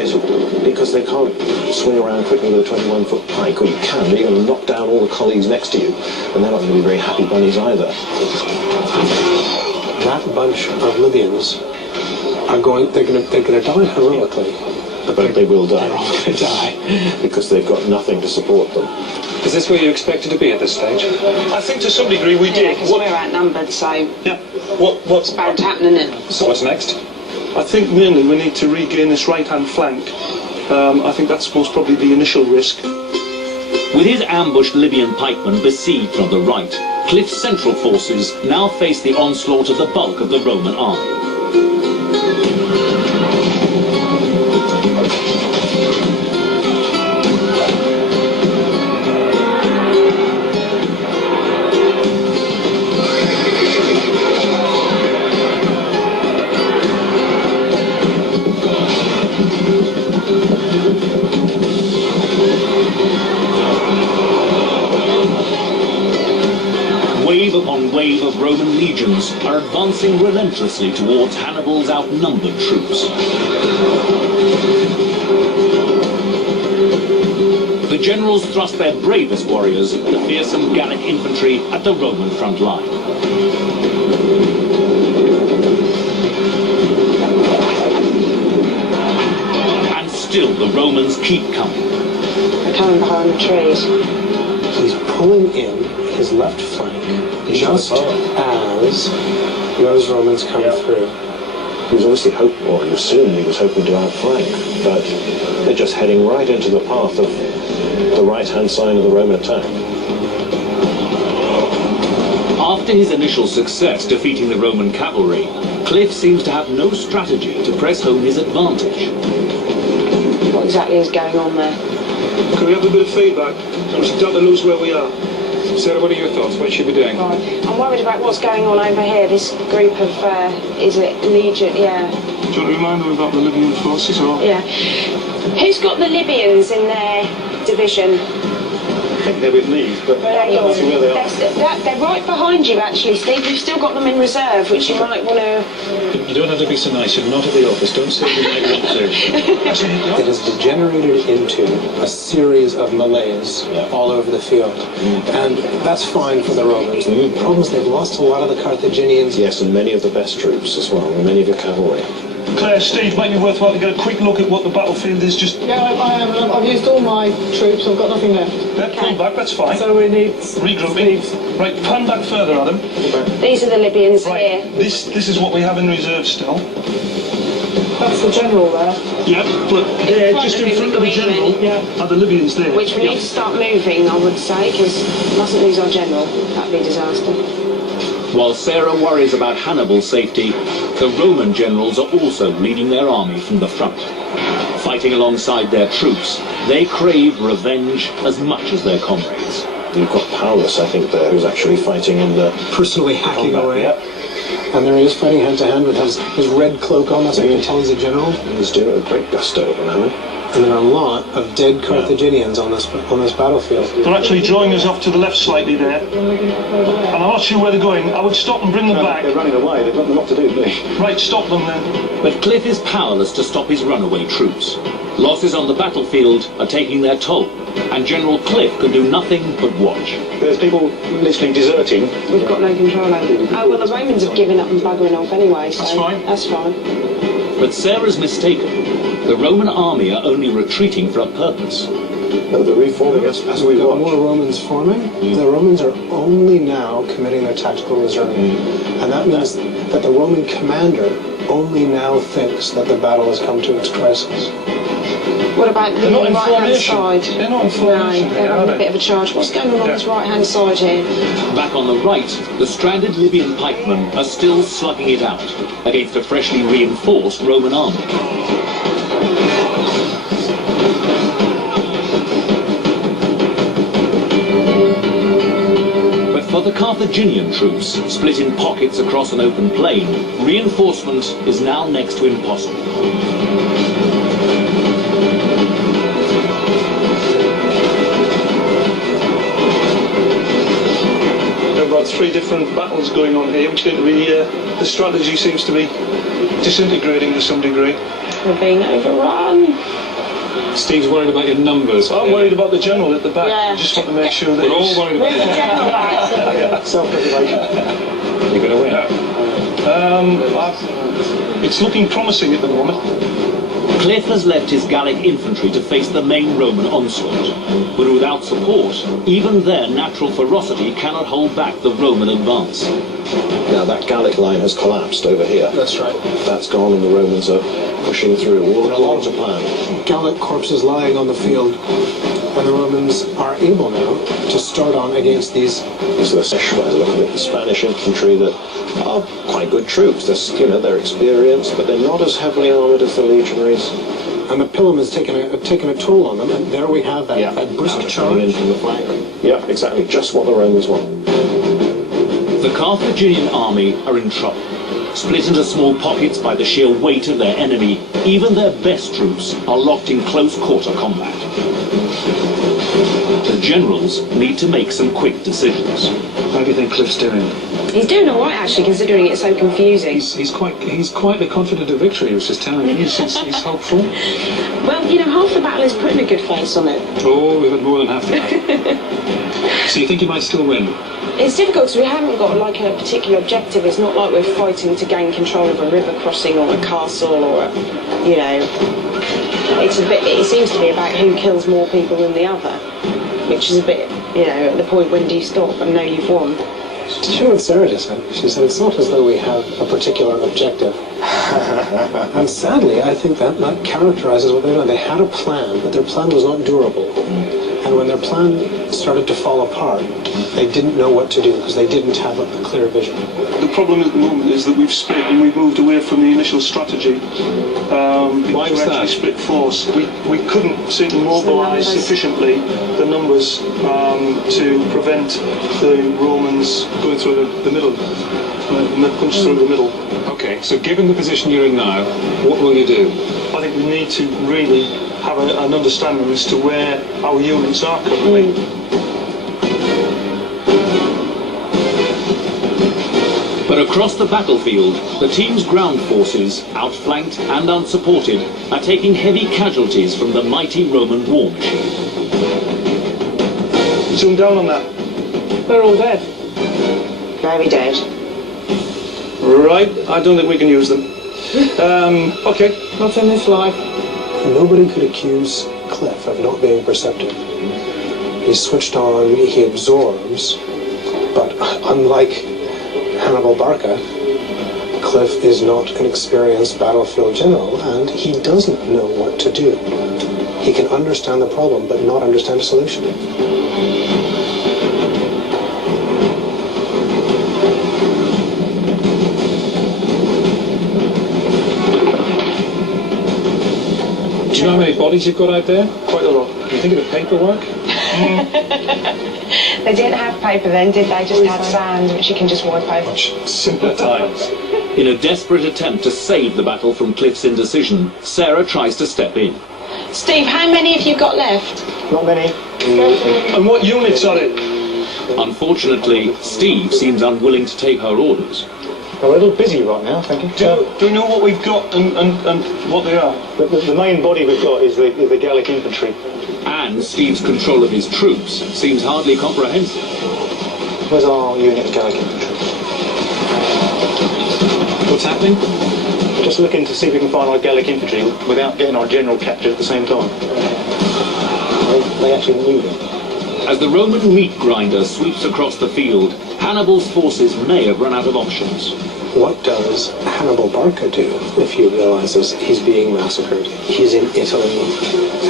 it, because they can't swing around quickly with a 21-foot pike, or you can, but you're going to knock down all the colleagues next to you, and they're not going to be very happy bunnies either. That bunch of Libyans are they're going to die heroically. But they will die. They're all going to die. Because they've got nothing to support them. Is this where you expected to be at this stage? I think to some degree we did. Because we're outnumbered, so yeah. What's bound to happen, isn't it? So what's next? I think mainly we need to regain this right-hand flank. I think that's most probably the initial risk. With his ambushed Libyan pikemen besieged on the right, Cliff's central forces now face the onslaught of the bulk of the Roman army. Wave upon wave of Roman legions are advancing relentlessly towards Hannibal's outnumbered troops. The generals thrust their bravest warriors, the fearsome Gallic infantry, at the Roman front line. And still the Romans keep coming. They're coming behind the trees. He's pulling in his left flank just as those Romans come through. He was obviously hoping, or you assume he was hoping to outflank, but they're just heading right into the path of the right-hand side of the Roman attack. After his initial success defeating the Roman cavalry, Cliff seems to have no strategy to press home his advantage. What exactly is going on there? Can we have a bit of feedback? We don't lose where we are. Sarah, what are your thoughts? What should we be doing? I'm worried about what's going on over here. This group of, is it Legion? Yeah. Do you want to remind them about the Libyan forces, or? Yeah. Who's got the Libyans in their division? I think they're with me, but I don't see where they are. They're right behind you, actually, Steve. You've still got them in reserve, which you might want to... You don't have to be so nice. You're not at the office. Don't say you might want to. It has degenerated into a series of melees all over the field. And that's fine for the Romans. The problem is they've lost a lot of the Carthaginians. Yes, and many of the best troops as well, and many of your cavalry. Claire, Steve, might be worthwhile to get a quick look at what the battlefield is. Just Yeah, I am. I've used all my troops. I've got nothing left. pull back, that's fine. So we need regrouping. Right, pan back further, Adam. These are the Libyans Right, here. this is what we have in reserve still. That's the general there. Yeah, but there, front just of in him, front of the general, Yeah. are the Libyans there. Which we need to start moving, I would say, because we mustn't lose our general. That'd be a disaster. While Sarah worries about Hannibal's safety, the Roman generals are also leading their army from the front. Fighting alongside their troops, they crave revenge as much as their comrades. You've got Paullus, I think, there, who's actually fighting in the... Personally hacking combat, away. yeah. And there he is fighting hand to hand with his red cloak on. That's what you can tell he's a general. He's doing it with great gusto at the moment. And there are a lot of dead Carthaginians on this battlefield. They're actually drawing us off to the left slightly there. And I'm not sure where they're going. I would stop and bring them back. They're running away, they've got a lot to do, haven't they? Right, stop them then. But Cliff is powerless to stop his runaway troops. Losses on the battlefield are taking their toll, and General Cliff can do nothing but watch. There's people literally deserting. We've got no control over them. Oh, well, the Romans have given up and buggering off anyway, so... That's fine. That's fine. But Sarah's mistaken. The Roman army are only retreating for a purpose. No, they're reforming us as we We've got watch. more Romans forming. The Romans are only now committing their tactical reserve. And that means that the Roman commander only now thinks that the battle has come to its crisis. What about the They're not in right-hand formation. side? They're not in formation, No, they're are on they? a bit of a charge. What's going on this right-hand side here? Back on the right, the stranded Libyan pikemen are still slugging it out against a freshly reinforced Roman army. But for the Carthaginian troops, split in pockets across an open plain, reinforcement is now next to impossible. There are about 3 different different battles going on here, which seem to be, the strategy seems to be disintegrating to some degree. We're being overrun. Steve's worried about your numbers. I'm worried about the general at the back. Yeah. Just want to make sure that We're all worried about Move the general back. self-preservation. You're going to win. It's looking promising at the moment. Cliff has left his Gallic infantry to face the main Roman onslaught, but without support, even their natural ferocity cannot hold back the Roman advance. Now that Gallic line has collapsed over here. That's right. That's gone and the Romans are pushing through all along to plan. Gallic corpses lying on the field, and the Romans are able now to start on against these. These are the Sechwes looking at the Spanish infantry that are quite good troops. They're experienced, but they're not as heavily armoured as the legionaries. And the Pilum has taken a toll on them, and there we have that, that brisk Coming charge. in from the flank. Yeah, exactly. Just what the Romans want. The Carthaginian army are in trouble. Split into small pockets by the sheer weight of their enemy, even their best troops are locked in close quarter combat. The generals need to make some quick decisions. How do you think Cliff's doing? He's doing all right, actually, considering it's so confusing. He's quietly confident of victory, he was just telling me. He's hopeful. Well, you know, half the battle is putting a good face on it. Oh, we've had more than half the battle. So you think you might still win? It's difficult because we haven't got like a particular objective. It's not like we're fighting to gain control of a river crossing or a castle or a, you know, it seems to be about who kills more people than the other, which is a bit, you know, at the point when do you stop and know you've won. Did you know what Sarah just said? She said it's not as though we have a particular objective. And sadly, I think that characterizes what they're doing. They had a plan, but their plan was not durable. And when their plan started to fall apart, they didn't know what to do because they didn't have a clear vision. The problem at the moment is that we've split and we've moved away from the initial strategy. Why was that? Split force. We couldn't seem to mobilise sufficiently the numbers to prevent the Romans going through the middle, punch through the middle. Okay, so given the position you're in now, what will you do? I think we need to really have an understanding as to where our units are currently. But across the battlefield, the team's ground forces, outflanked and unsupported, are taking heavy casualties from the mighty Roman war machine. Zoom down on that. They're all dead. Very dead. Right, I don't think we can use them. Okay. Not in this life. Nobody could accuse Cliff of not being perceptive. He's switched on, he absorbs, but unlike Hannibal Barca, Cliff is not an experienced battlefield general, and he doesn't know what to do. He can understand the problem, but not understand a solution. Do you know how many bodies you've got out there? Quite a lot. You think of the paperwork? They didn't have paper then, did they? Just had sand, which you can just wipe over. Simpler times. In a desperate attempt to save the battle from Cliff's indecision, Sarah tries to step in. Steve, how many have you got left? Not many. And what units are it? Unfortunately, Steve seems unwilling to take her orders. We're a little busy right now, thank you. Do we know what we've got and what they are? The main body we've got is the Gallic infantry. And Steve's control of his troops seems hardly comprehensive. Where's our unit of Gallic infantry? What's happening? Just looking to see if we can find our Gallic infantry without getting our general captured at the same time. They actually knew them. As the Roman meat grinder sweeps across the field, Hannibal's forces may have run out of options. What does Hannibal Barca do if he realizes he's being massacred? He's in Italy,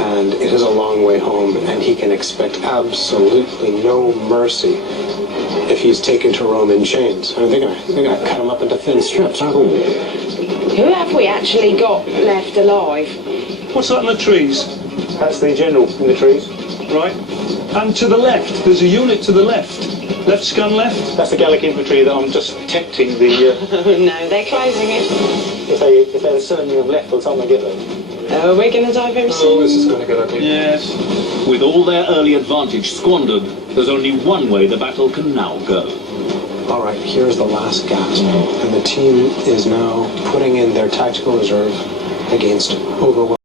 and it is a long way home, and he can expect absolutely no mercy if he's taken to Rome in chains. I mean, they're gonna cut him up into thin strips, aren't they? Who have we actually got left alive? What's that in the trees? That's the general in the trees. Right. And to the left, there's a unit to the left. Left scan left. That's the Gallic infantry that I'm just protecting the... No, they're closing it. if they're certainly left by the time they get there. Oh, we're going to die very soon. Oh, this is going to get ugly. Yes. With all their early advantage squandered, there's only one way the battle can now go. all right, here's the last gasp. And the team is now putting in their tactical reserve against overwhelming